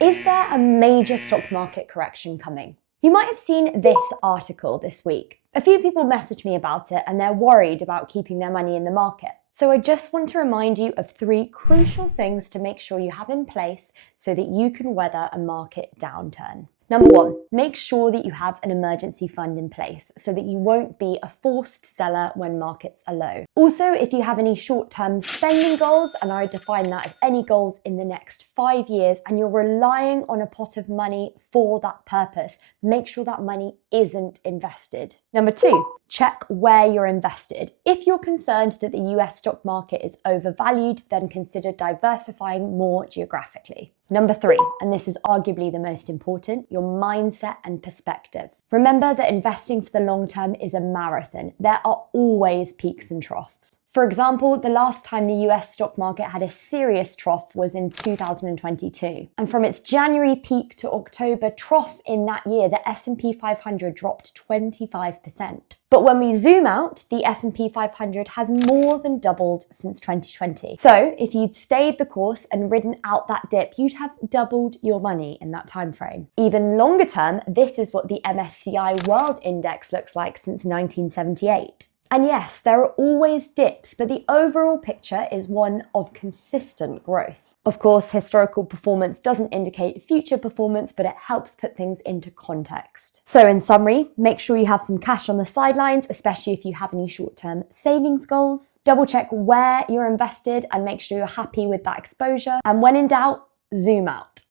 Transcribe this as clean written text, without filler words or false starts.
Is there a major stock market correction coming? You might have seen this article this week. A few people messaged me about it and they're worried about keeping their money in the market. So I just want to remind you of 3 crucial things to make sure you have in place so that you can weather a market downturn. Number 1, make sure that you have an emergency fund in place so that you won't be a forced seller when markets are low. Also, if you have any short-term spending goals, and I define that as any goals in the next 5 years, and you're relying on a pot of money for that purpose, make sure that money isn't invested. Number 2, check where you're invested. If you're concerned that the US stock market is overvalued, then consider diversifying more geographically. Number 3, and this is arguably the most important, your mindset and perspective. Remember that investing for the long term is a marathon. There are always peaks and troughs. For example, the last time the US stock market had a serious trough was in 2022. And from its January peak to October trough in that year, the S&P 500 dropped 25%. But when we zoom out, the S&P 500 has more than doubled since 2020. So if you'd stayed the course and ridden out that dip, you'd have doubled your money in that time frame. Even longer term, this is what the MSCI World Index looks like since 1978. And yes, there are always dips, but the overall picture is one of consistent growth. Of course, historical performance doesn't indicate future performance, but it helps put things into context. So in summary, make sure you have some cash on the sidelines, especially if you have any short-term savings goals. Double check where you're invested and make sure you're happy with that exposure. And when in doubt, zoom out.